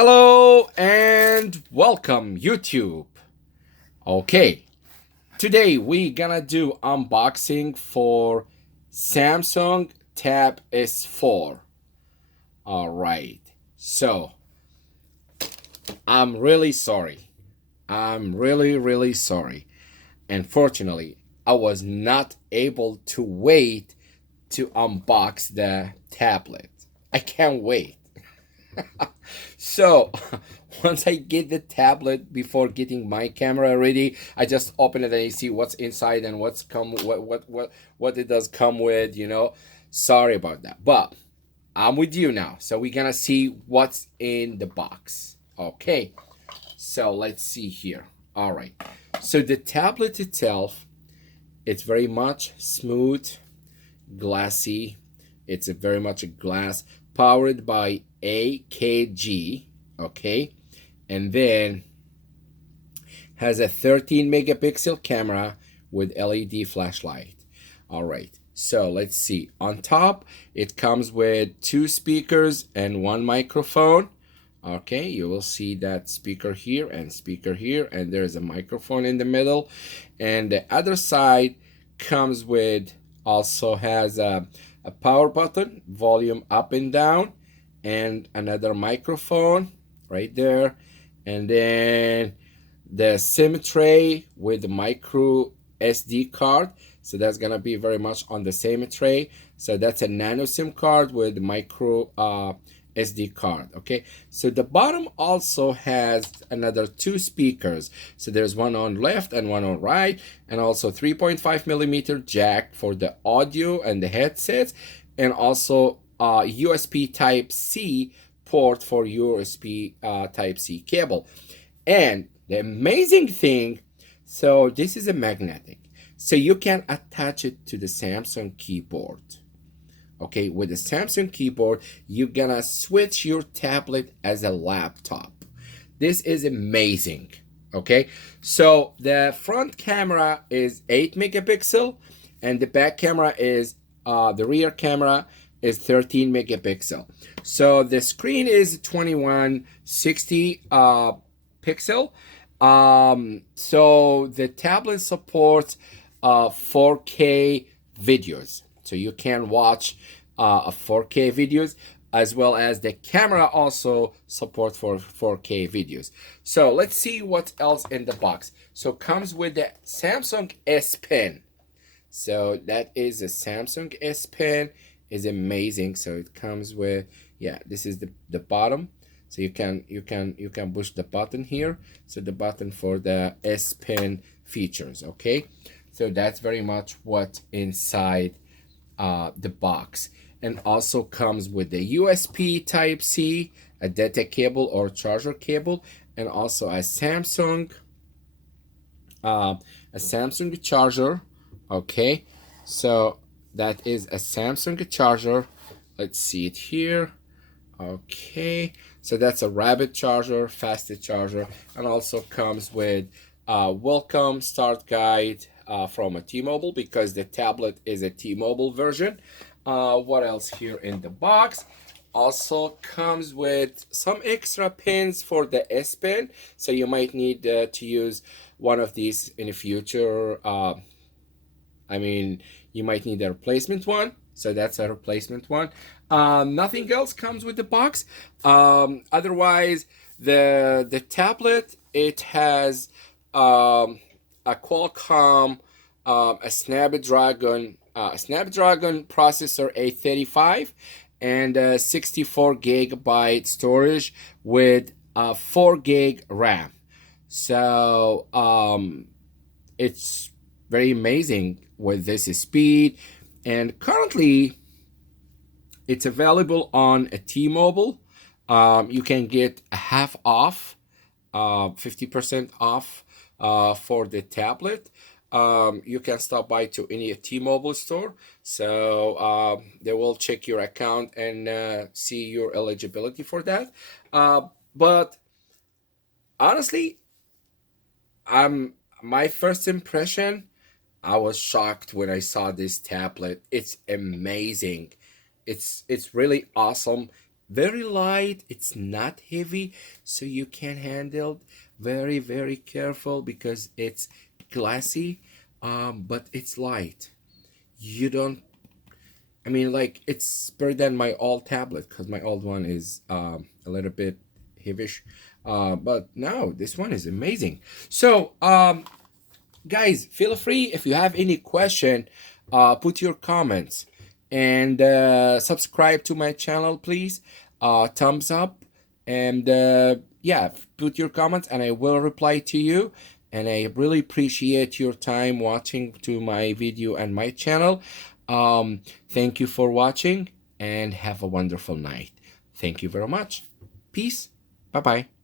Hello and welcome YouTube. Okay, today we gonna do unboxing for Samsung Tab S4. All right, so I'm really sorry. I'm really sorry. Unfortunately, I was not able to wait to unbox the tablet. I can't wait. So once I get the tablet before getting my camera ready, I just open it and I see what's inside and what it does come with. Sorry about that. But I'm with you now. So we're gonna see what's in the box. Okay. So let's see here. All right. So the tablet itself, it's very much smooth, glassy. It's a very much a glass powered by AKG, okay, and then has a 13 megapixel camera with LED flashlight. All right, so let's see. On top, it comes with two speakers and one microphone. Okay, you will see that speaker here, and there's a microphone in the middle. And the other side comes with, also has a power button, volume up and down, and another microphone right there. And then the SIM tray with the micro SD card. So that's gonna be very much on the same tray. So that's a nano SIM card with micro SD card. Okay, so the bottom also has another two speakers. So there's one on left and one on right, and also 3.5 millimeter jack for the audio and the headsets, and also USB Type C port for USB Type C cable. And the amazing thing, so this is a magnetic, so you can attach it to the Samsung keyboard. Okay, with the Samsung keyboard, you're gonna switch your tablet as a laptop. This is amazing. Okay, so the front camera is 8 megapixel, and the back camera is the rear camera is 13 megapixel. So the screen is 2160 pixel. So the tablet supports 4K videos. So you can watch a 4K videos, as well as the camera also supports for 4K videos. So let's see what else in the box. So comes with the Samsung S Pen. So that is a Samsung S Pen, is amazing. So it comes with, yeah, this is the bottom. So you can push the button here. So the button for the S Pen features. Okay, so that's very much what inside the box. And also comes with the USB Type C, a data cable or charger cable, and also a Samsung charger. Okay, so that is a Samsung charger. Let's see it here. Okay, so that's a Rabbit charger, fastest charger, and also comes with welcome start guide from a T-Mobile, because the tablet is a T-Mobile version. What else here in the box? Also comes with some extra pins for the S Pen, so you might need to use one of these in the future. I mean, you might need a replacement one, so that's a replacement one. Nothing else comes with the box. Otherwise, the tablet, it has a Qualcomm, a Snapdragon processor 835, and 64 gigabyte storage with 4 gig RAM. So it's very amazing with this speed. And currently it's available on a T-Mobile. You can get a half off, 50% off for the tablet. You can stop by to any T-Mobile store, so they will check your account and see your eligibility for that. But honestly, my first impression, I was shocked when I saw this tablet. It's amazing. It's really awesome. very light, it's not heavy, so you can handle very, very careful because it's glassy, but it's light. You don't, I mean, like, it's better than my old tablet because my old one is a little bit heavish. But no, this one is amazing. So, guys, feel free if you have any question, put your comments and subscribe to my channel, please. Thumbs up and yeah, put your comments and I will reply to you. And I really appreciate your time watching to my video and my channel. Thank you for watching and have a wonderful night. Thank you very much. Peace. Bye bye.